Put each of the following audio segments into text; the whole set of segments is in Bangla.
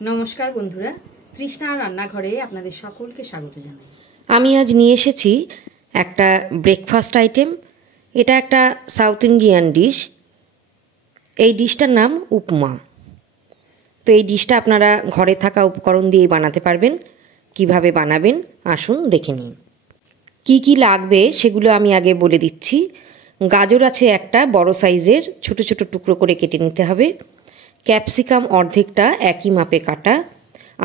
নমস্কার বন্ধুরা, তৃষ্ণা রান্নাঘরে আপনাদের সকলকে স্বাগত জানাই। আমি আজ নিয়ে এসেছি একটা ব্রেকফাস্ট আইটেম। এটা একটা সাউথ ইন্ডিয়ান ডিশ। এই ডিশটার নাম উপমা। তো এই ডিশটা আপনারা ঘরে থাকা উপকরণ দিয়েই বানাতে পারবেন। কিভাবে বানাবেন আসুন দেখে নিন। কি কি লাগবে সেগুলো আমি আগে বলে দিচ্ছি। গাজর আছে একটা বড় সাইজের, ছোট ছোট টুকরো করে কেটে নিতে হবে। ক্যাপসিকাম অর্ধেকটা একই মাপে কাটা,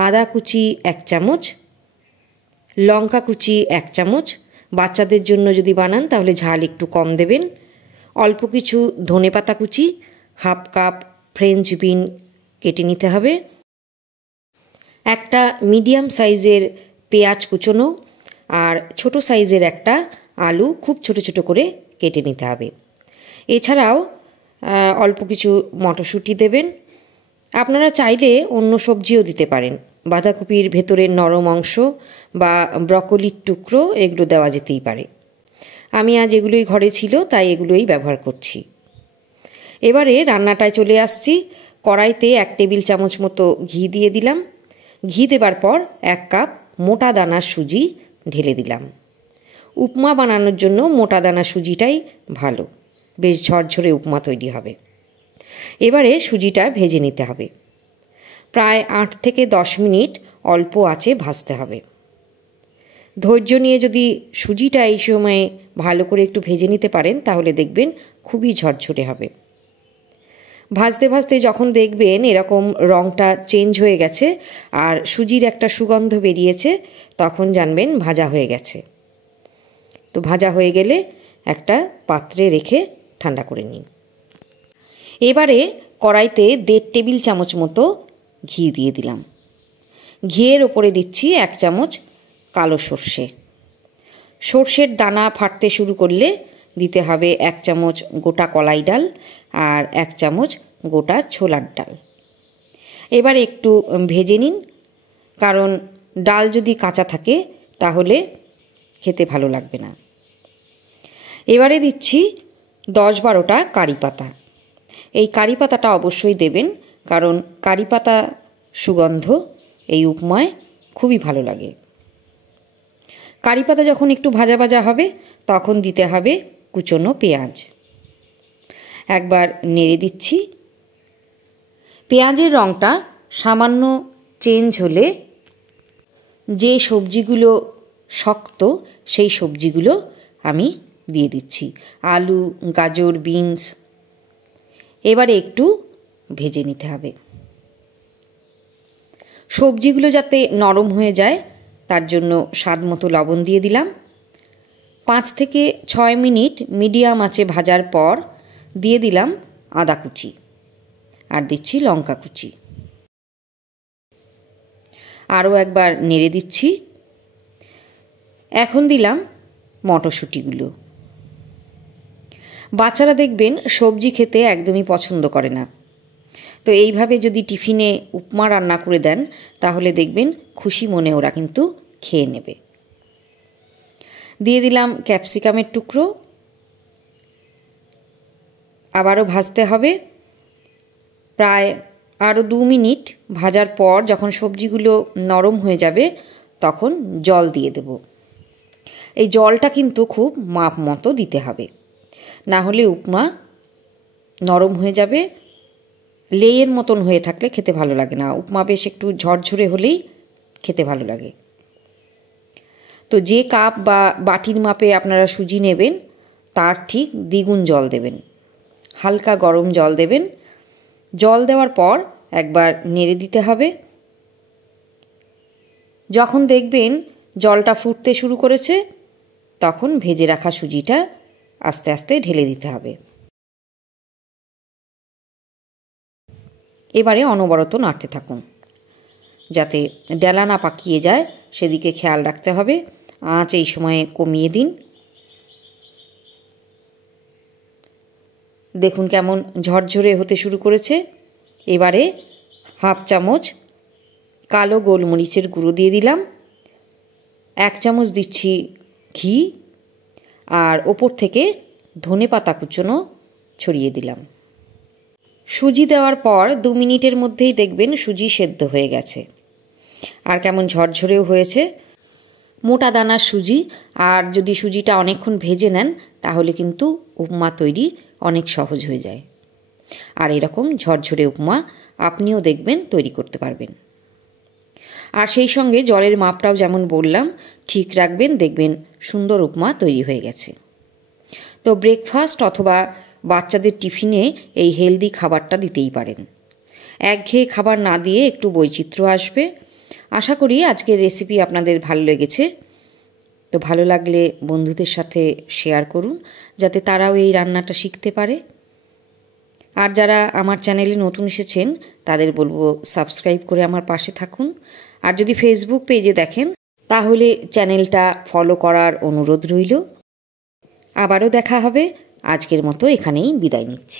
আদা কুচি 1 চামচ, লঙ্কা কুচি 1 চামচ। বাচ্চাদের জন্য যদি বানান তাহলে ঝাল একটু কম দেবেন। অল্প কিছু ধনেপাতা কুচি, হাফ কাপ ফ্রেঞ্চ বিন কেটে নিতে হবে। একটা মিডিয়াম সাইজের পেঁয়াজ কুচোনো আর ছোট সাইজের একটা আলু খুব ছোট ছোট করে কেটে নিতে হবে। এছাড়াও অল্প কিছু মটরশুঁটি দেবেন। আপনারা চাইলে অন্য সবজিও দিতে পারেন। বাঁধাকপির ভেতরের নরম অংশ বা ব্রকলির টুকরো এগুলো দেওয়া যেতেই পারে। আমি আজ এগুলোই ঘরে ছিল তাই এগুলোই ব্যবহার করছি। এবারে রান্নাটায় চলে আসছি। কড়াইতে 1 টেবিল চামচ মতো ঘি দিয়ে দিলাম। ঘি দেবার পর 1 কাপ মোটা দানার সুজি ঢেলে দিলাম। উপমা বানানোর জন্য মোটা দানার সুজিটাই ভালো, বেশ ঝরঝরে উপমা তৈরি হবে। এবারে সুজিটা ভেজে নিতে হবে। প্রায় 8 থেকে 10 মিনিট অল্প আঁচে ভাজতে হবে। ধৈর্য নিয়ে যদি সুজিটা এই সময়ে ভালো করে একটু ভেজে নিতে পারেন তাহলে দেখবেন খুবই ঝরঝরে হবে। ভাজতে ভাজতে যখন দেখবেন এরকম রঙটা চেঞ্জ হয়ে গেছে আর সুজির একটা সুগন্ধ বেরিয়েছে, তখন জানবেন ভাজা হয়ে গেছে। তো ভাজা হয়ে গেলে একটা পাত্রে রেখে ঠান্ডা করে নিন। এবারে কড়াইতে 1.5 টেবিল চামচ মতো ঘি দিয়ে দিলাম। ঘিয়ের ওপরে দিচ্ছি 1 চামচ কালো সর্ষে। সর্ষের দানা ফাটতে শুরু করলে দিতে হবে 1 চামচ গোটা কলাই ডাল আর 1 চামচ গোটা ছোলার ডাল। এবার একটু ভেজে নিন, কারণ ডাল যদি কাঁচা থাকে তাহলে খেতে ভালো লাগবে না। এবারে দিচ্ছি 10-12টা কারি পাতা। এই কারি পাতাটা অবশ্যই দেবেন, কারণ কারি পাতা সুগন্ধ এই উপমায় খুবই ভালো লাগে। কারি পাতা যখন একটু ভাজা ভাজা হবে তখন দিতে হবে কুচনো পেঁয়াজ। একবার নেড়ে দিচ্ছি। পেঁয়াজের রঙটা সামান্য চেঞ্জ হলে যে সবজিগুলো শক্ত সেই সবজিগুলো আমি দিয়ে দিচ্ছি, আলু, গাজর, বিনস। এবারে একটু ভেজে নিতে হবে। সবজিগুলো যাতে নরম হয়ে যায় তার জন্য স্বাদ মতো লবণ দিয়ে দিলাম। 5 থেকে 6 মিনিট মিডিয়াম আঁচে ভাজার পর দিয়ে দিলাম আদা কুচি আর দিচ্ছি লঙ্কা কুচি। আরও একবার নেড়ে দিচ্ছি। এখন দিলাম মটরশুঁটিগুলো। বাচ্চারা দেখবেন সবজি খেতে একদমই পছন্দ করে না, তো এইভাবে যদি টিফিনে উপমা রান্না করে দেন তাহলে দেখবেন খুশি মনে ওরা কিন্তু খেয়ে নেবে। দিয়ে দিলাম ক্যাপসিকামের টুকরো। আবারও ভাজতে হবে। প্রায় আরও 2 মিনিট ভাজার পর যখন সবজিগুলো নরম হয়ে যাবে তখন জল দিয়ে দেব। এই জলটা কিন্তু খুব মাপ মতো দিতে হবে, না হলে উপমা নরম হয়ে যাবে। লেয়ের মতন হয়ে থাকলে খেতে ভালো লাগে না। উপমা বেশ একটু ঝরঝরে হলেই খেতে ভালো লাগে। তো যে কাপ বা বাটির মাপে আপনারা সুজি নেবেন তার ঠিক দ্বিগুণ জল দেবেন। হালকা গরম জল দেবেন। জল দেওয়ার পর একবার নেড়ে দিতে হবে। যখন দেখবেন জলটা ফুটতে শুরু করেছে তখন ভেজে রাখা সুজিটা আস্তে আস্তে ঢেলে দিতে হবে। এবারে অনবরত নাড়তে থাকুন যাতে ডেলা না পাকিয়ে যায়, সেদিকে খেয়াল রাখতে হবে। আঁচ এই সময়ে কমিয়ে দিন। দেখুন কেমন ঝরঝরে হতে শুরু করেছে। এবারে হাফ চামচ কালো গোলমরিচের গুঁড়ো দিয়ে দিলাম। 1 চামচ দিচ্ছি ঘি আর ওপর থেকে ধনেপাতা কুচনো ছড়িয়ে দিলাম। সুজি দেওয়ার পর 2 মিনিটের মধ্যেই দেখবেন সুজি সেদ্ধ হয়ে গেছে আর কেমন ঝরঝরেও হয়েছে। মোটা দানার সুজি, আর যদি সুজিটা অনেকক্ষণ ভেজে নেন তাহলে কিন্তু উপমা তৈরি অনেক সহজ হয়ে যায়। আর এরকম ঝরঝরে উপমা আপনিও দেখবেন তৈরি করতে পারবেন। আর সেই সঙ্গে জলের মাপটাও যেমন বললাম ঠিক রাখবেন, দেখবেন সুন্দর উপমা তৈরি হয়ে গেছে। তো ব্রেকফাস্ট অথবা বাচ্চাদের টিফিনে এই হেলদি খাবারটা দিতেই পারেন। একঘেয়ে খাবার না দিয়ে একটু বৈচিত্র্য আসবে। আশা করি আজকের রেসিপি আপনাদের ভালো লেগেছে। তো ভালো লাগলে বন্ধুদের সাথে শেয়ার করুন যাতে তারাও এই রান্নাটা শিখতে পারে। আর যারা আমার চ্যানেলে নতুন এসেছেন তাদের বলবো সাবস্ক্রাইব করে আমার পাশে থাকুন। আর যদি ফেসবুক পেজে দেখেন তাহলে চ্যানেলটা ফলো করার অনুরোধ রইল। আবারও দেখা হবে। আজকের মতো এখানেই বিদায় নিচ্ছি।